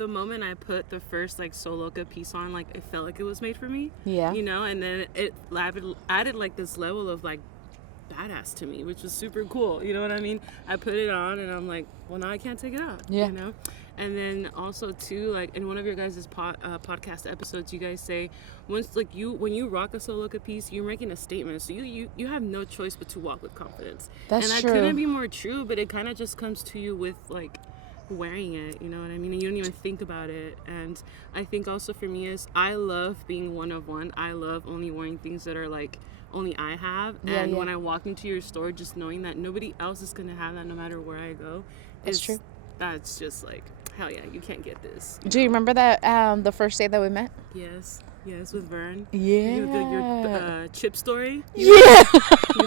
the moment I put the first like Sew Loka piece on, like it felt like it was made for me. Yeah. You know, and then it added like this level of like badass to me, which was super cool. You know what I mean? I put it on and I'm like, well, now I can't take it off. Yeah. You know? And then also too, like in one of your guys' podcast episodes, you guys say once like when you rock a Sew Loka piece, you're making a statement. So you have no choice but to walk with confidence. That's and that true. couldn't be more true, but it kind of just comes to you with like wearing it, you know what I mean? And you don't even think about it. And I think also for me is I love being one of one. I love only wearing things that are like only I have. And when I walk into your store, just knowing that nobody else is gonna have that no matter where I go. That's true. That's just like, hell yeah, you can't get this. Do you remember that the first day that we met? Yes, with Vern. Yeah. Your chip story. You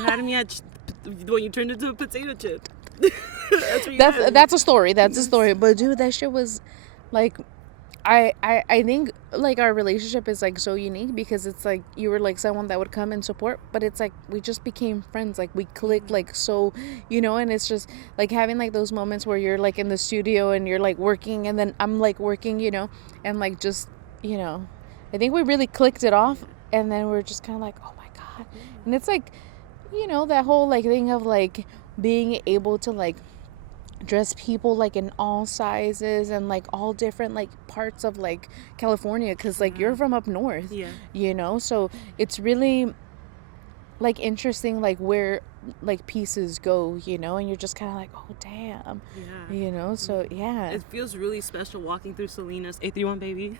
had me at when you turned into a potato chip. That's a story. That's a story. But dude, that shit was like, I think like our relationship is like so unique because it's like you were like someone that would come and support, but it's like we just became friends. Like we clicked like so, you know. And it's just like having like those moments where you're like in the studio and you're like working, and then I'm like working, you know, and like just, you know, I think we really clicked it off, and then we're just kind of like, oh my god. And it's like, you know, that whole like thing of like being able to like dress people like in all sizes and like all different like parts of like California, because like you're from up north, you know, so it's really like interesting like where like pieces go, you know, and you're just kind of like, oh damn, you know. So yeah, it feels really special walking through Selena's 831 baby.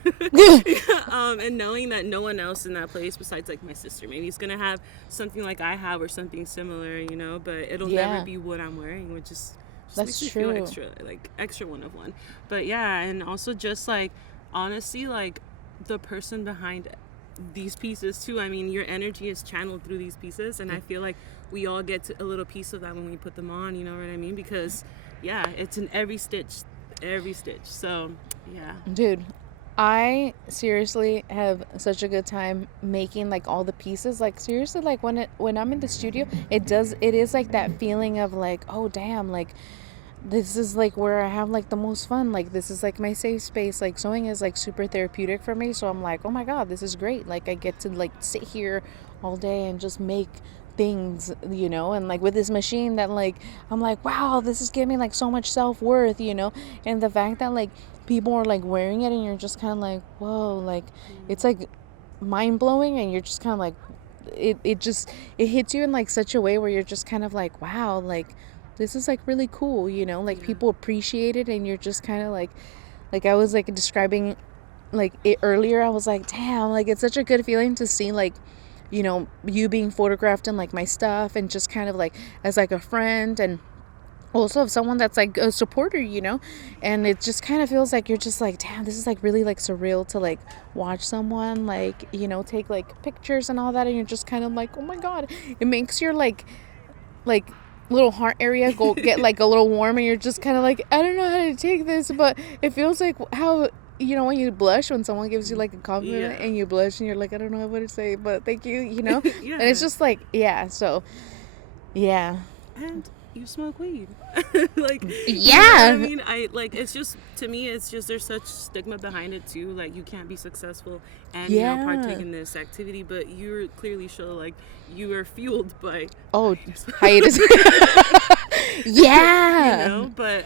And knowing that no one else in that place besides like my sister maybe is gonna have something like I have or something similar, you know, but it'll never be what I'm wearing, which is that's makes true. Me feel extra one of one. But yeah, and also just like honestly like the person behind these pieces too. I mean, your energy is channeled through these pieces, and I feel like we all get a little piece of that when we put them on, you know what I mean? Because it's in every stitch. So yeah, dude, I seriously have such a good time making like all the pieces. Like seriously, like when I'm in the studio, it is like that feeling of like, oh damn, like this is like where I have like the most fun. Like this is like my safe space. Like sewing is like super therapeutic for me, so I'm like, oh my god, this is great. Like I get to like sit here all day and just make things, you know. And like with this machine that like I'm like, wow, this is giving me like so much self-worth, you know. And the fact that like people are like wearing it and you're just kind of like, whoa, like it's like mind-blowing, and you're just kind of like it hits you in like such a way where you're just kind of like, wow, like this is like really cool, you know. Like people appreciate it, and you're just kind of like I was like describing like it earlier, I was like, damn, like it's such a good feeling to see like, you know, you being photographed in like my stuff, and just kind of like as like a friend, and also of someone that's like a supporter, you know. And it just kind of feels like you're just like, damn, this is like really like surreal to like watch someone like, you know, take like pictures and all that, and you're just kind of like, oh my god, it makes your like little heart area go get like a little warm, and you're just kind of like, I don't know how to take this, but it feels like how, you know, when you blush when someone gives you like a compliment and you blush and you're like, I don't know what to say, but thank you, you know. And it's just like, so and you smoke weed. Like, you know what I mean, I like, it's just, to me, it's just, there's such stigma behind it too. Like, you can't be successful and you know, partake in this activity, but you clearly show like you are fueled by hiatus. You know, but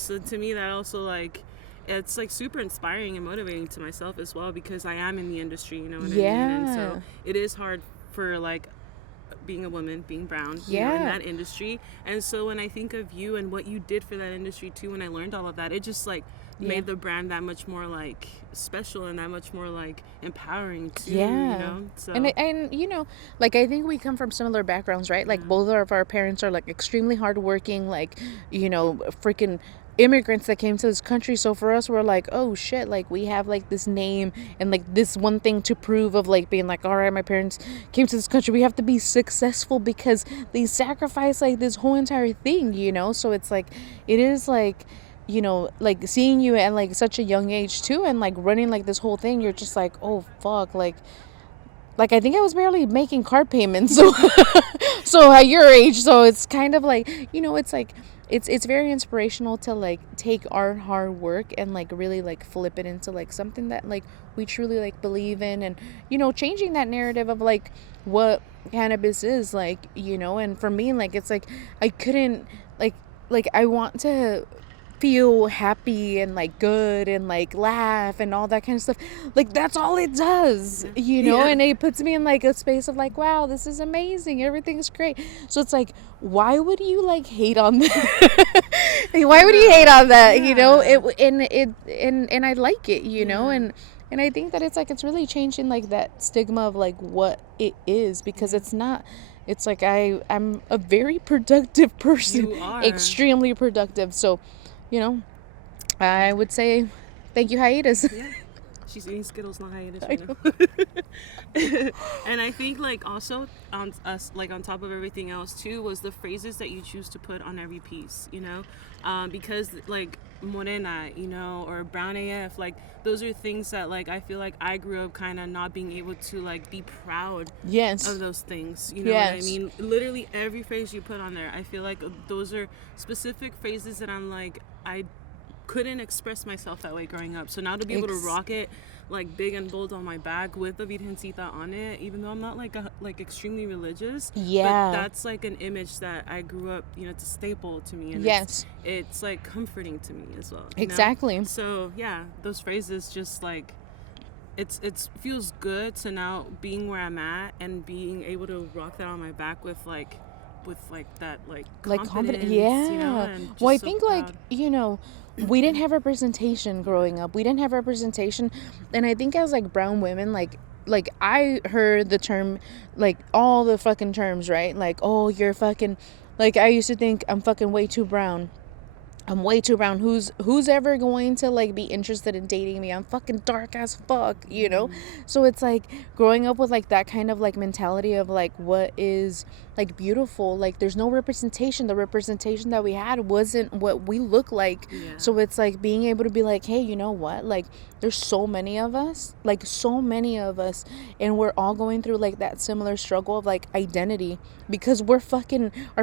so to me that also like, it's like super inspiring and motivating to myself as well, because I am in the industry, you know what I mean? And so it is hard for like being a woman, being brown, you know, in that industry. And so when I think of you and what you did for that industry too, when I learned all of that, it just like made the brand that much more like special and that much more like empowering too, you know. So and you know, like I think we come from similar backgrounds, right? Like both of our parents are like extremely hardworking, like, you know, freaking immigrants that came to this country. So for us, we're like, oh shit, like we have like this name and like this one thing to prove of like being like, all right, my parents came to this country, we have to be successful because they sacrificed like this whole entire thing, you know. So it's like, it is like, you know, like seeing you at like such a young age too, and like running like this whole thing, you're just like, oh fuck, like I think I was barely making card payments so at your age. So it's kind of like, you know, it's like it's very inspirational to like take our hard work and like really like flip it into like something that like we truly like believe in, and changing that narrative of like what cannabis is like, and for me like it's like I couldn't like I want to feel happy and like good and like laugh and all that kind of stuff. Like that's all it does, and it puts me in like a space of like, wow, this is amazing, everything's great. So it's like, why would you like hate on that? Why would you hate on that? And I like it, and I think that it's like it's really changing like that stigma of like what it is, because it's not. It's like I'm a very productive person. You are extremely productive. So I would say thank you, hiatus. Yeah. She's eating Skittles, not hiatus right now. And I think like also on us, like on top of everything else too, was the phrases that you choose to put on every piece, because like morena, or brown AF, like those are things that like I feel like I grew up kind of not being able to like be proud of those things, what I mean? Literally every phrase you put on there, I feel like those are specific phrases that I'm like, I couldn't express myself that way growing up. So now to be able to rock it like big and bold on my back with the Virgencita on it, even though I'm not like extremely religious, but that's like an image that I grew up, it's a staple to me, and it's like comforting to me as well. Exactly. So yeah, those phrases just like it feels good to now being where I'm at and being able to rock that on my back with that like confidence, well, I think proud. Like we didn't have representation growing up. We didn't have representation, and I think as like brown women, like I heard the term, like all the fucking terms, right? Like, oh, you're fucking, like I used to think I'm fucking way too brown. I'm way too brown. Who's ever going to like be interested in dating me? I'm fucking dark as fuck, So it's like growing up with like that kind of like mentality of like what is like beautiful. Like there's no representation. The representation that we had wasn't what we look like. Yeah. So it's like being able to be like, hey, you know what? Like there's so many of us, and we're all going through like that similar struggle of like identity, because our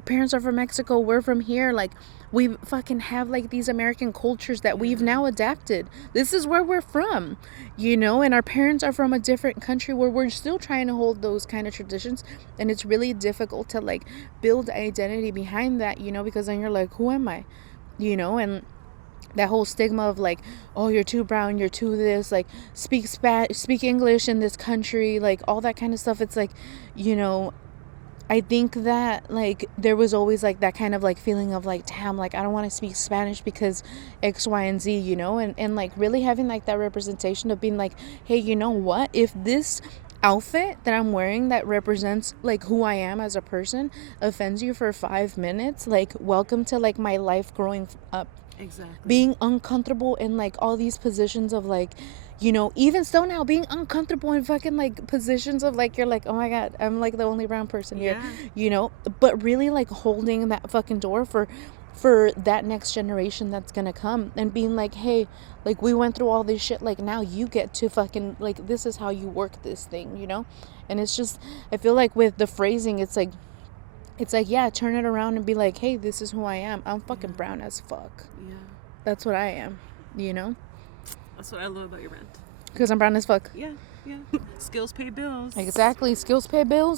parents are from Mexico, we're from here, like we fucking have like these American cultures that we've now adapted. This is where we're from, and our parents are from a different country where we're still trying to hold those kind of traditions, and it's really difficult to like build identity behind that, because then you're like, who am I, and that whole stigma of like, oh, you're too brown, you're too this, like speak English in this country, like all that kind of stuff. It's like, I think that like there was always like that kind of like feeling of like, damn, like I don't want to speak Spanish because X, Y, and Z, and like really having like that representation of being like, hey, you know what, if this outfit that I'm wearing that represents like who I am as a person offends you for 5 minutes, like welcome to like my life growing up. Exactly. Being uncomfortable in like all these positions of like, even still now being uncomfortable in fucking like positions of like, you're like, oh my god, I'm like the only brown person here, but really like holding that fucking door for that next generation that's gonna come, and being like, hey, like we went through all this shit, like now you get to fucking like, this is how you work this thing, and it's just, I feel like with the phrasing, it's like, yeah, turn it around and be like, hey, this is who I am. I'm fucking brown as fuck. Yeah. That's what I am, That's what I love about your brand. Because I'm brown as fuck. Yeah. Skills pay bills. Exactly. Skills pay bills.